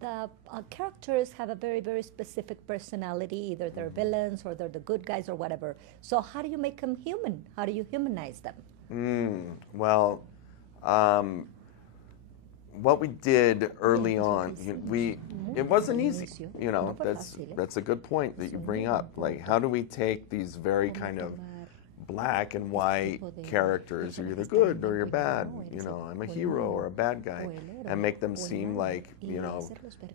the characters have a very, very specific personality. Either they're villains or they're the good guys or whatever. So how do you make them human? How do you humanize them? Well, what we did early on, it wasn't easy. That's a good point that you bring up. Like, how do we take these very kind of black and white characters, you're either good or you're bad, I'm a hero or a bad guy, and make them seem like,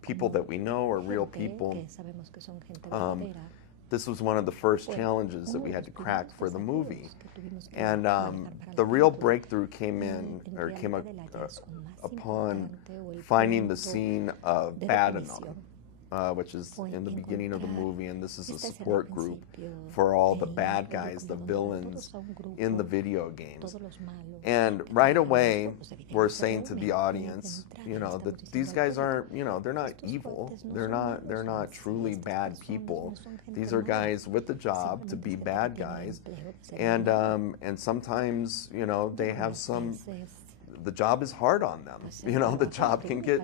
people that we know are real people. This was one of the first challenges that we had to crack for the movie. And the real breakthrough came upon finding the scene of Badanon, which is in the beginning of the movie, and this is a support group for all the bad guys, the villains in the video games. And right away, we're saying to the audience, that these guys aren't, they're not evil. They're not truly bad people. These are guys with the job to be bad guys, and sometimes, they have the job is hard on them. The job can get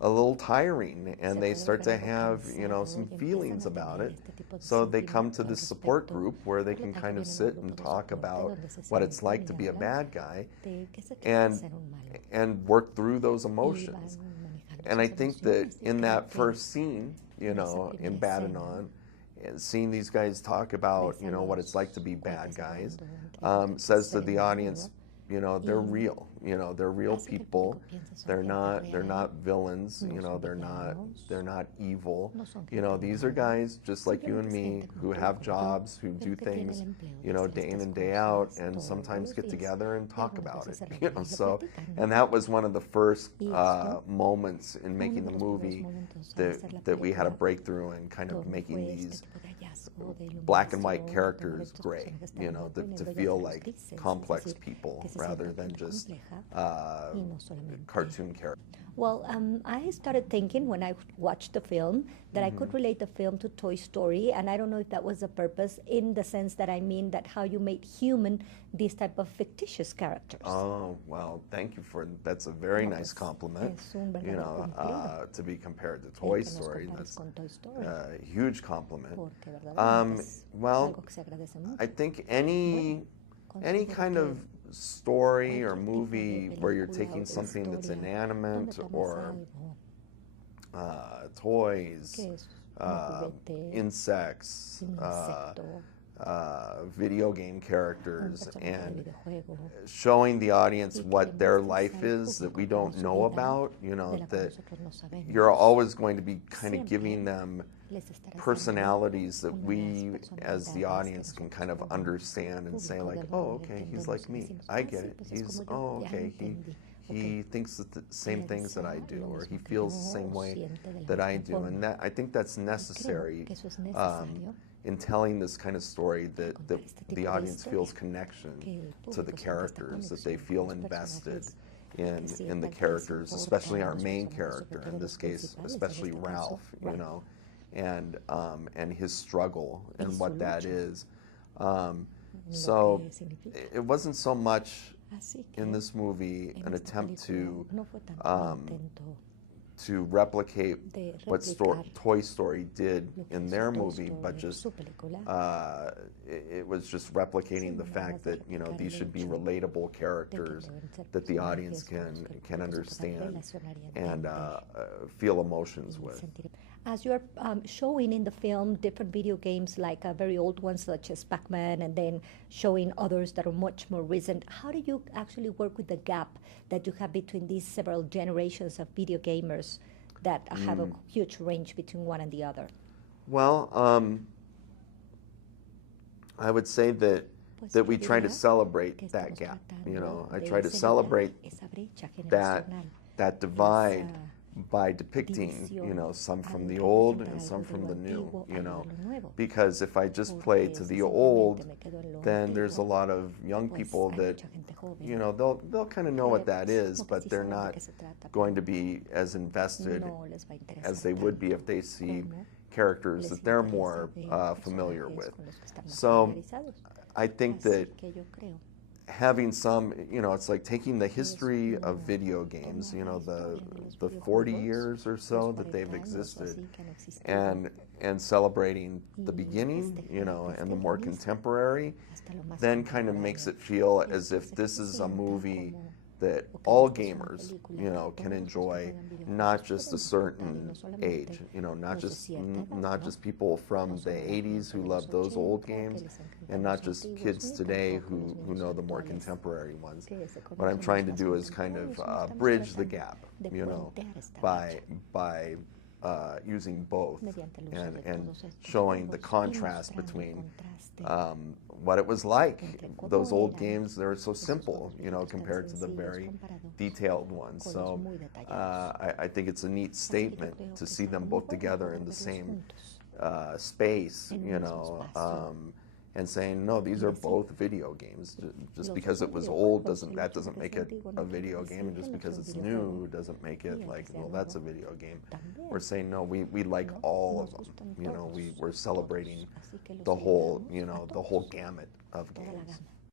a little tiring, and they start to have, some feelings about it. So they come to this support group where they can kind of sit and talk about what it's like to be a bad guy and work through those emotions. And I think that in that first scene, in Badanon, seeing these guys talk about, what it's like to be bad guys, says to the audience, they're real. They're real people. They're not villains. They're not evil. These are guys just like you and me who have jobs, who do things, day in and day out, and sometimes get together and talk about it. So, and that was one of the first moments in making the movie that we had a breakthrough in kind of making these black and white characters gray, to feel like complex people rather than just cartoon characters. Well, I started thinking when I watched the film that I could relate the film to Toy Story, and I don't know if that was the purpose, in the sense that I mean that how you made human these type of fictitious characters. Oh, well, thank you that's a very nice compliment. To be compared to Toy Story, that's a huge compliment. Well, I think any kind of story or movie where you're taking something that's inanimate or toys, insects, video game characters, and showing the audience what their life is that we don't know about, that you're always going to be kind of giving them personalities that we as the audience can kind of understand and say like, oh, okay, he's like me, I get it, he thinks the same things that I do, or he feels the same way that I do, and I think that's necessary in telling this kind of story, that the audience feels connection to the characters, that they feel invested in the characters, especially our main character, in this case, especially Ralph, and his struggle and what that is. So it wasn't so much in this movie an attempt to replicate what Toy Story did in their movie, but just it was just replicating the fact that these should be relatable characters that the audience can understand and feel emotions with. As you're showing in the film different video games, like very old ones such as Pac-Man, and then showing others that are much more recent, how do you actually work with the gap that you have between these several generations of video gamers that have a huge range between one and the other? Well, I would say that we try to celebrate that gap. I try to celebrate that divide by depicting, some from the old and some from the new, because if I just play to the old, then there's a lot of young people that, they'll kind of know what that is, but they're not going to be as invested as they would be if they see characters that they're more familiar with. So I think that having some, it's like taking the history of video games, the 40 years or so that they've existed, and celebrating the beginning, and the more contemporary, then kind of makes it feel as if this is a movie that all gamers, can enjoy, not just a certain age, not just people from the 80s who love those old games, and not just kids today who know the more contemporary ones. What I'm trying to do is kind of bridge the gap, by using both and showing the contrast between what it was like. Those old games, they're so simple, compared to the very detailed ones. So I think it's a neat statement to see them both together in the same space, and saying, no, these are both video games. Just because it was old doesn't make it a video game, and just because it's new doesn't make it like, well, that's a video game. We're saying, no, we like all of them. We're celebrating the whole gamut of games.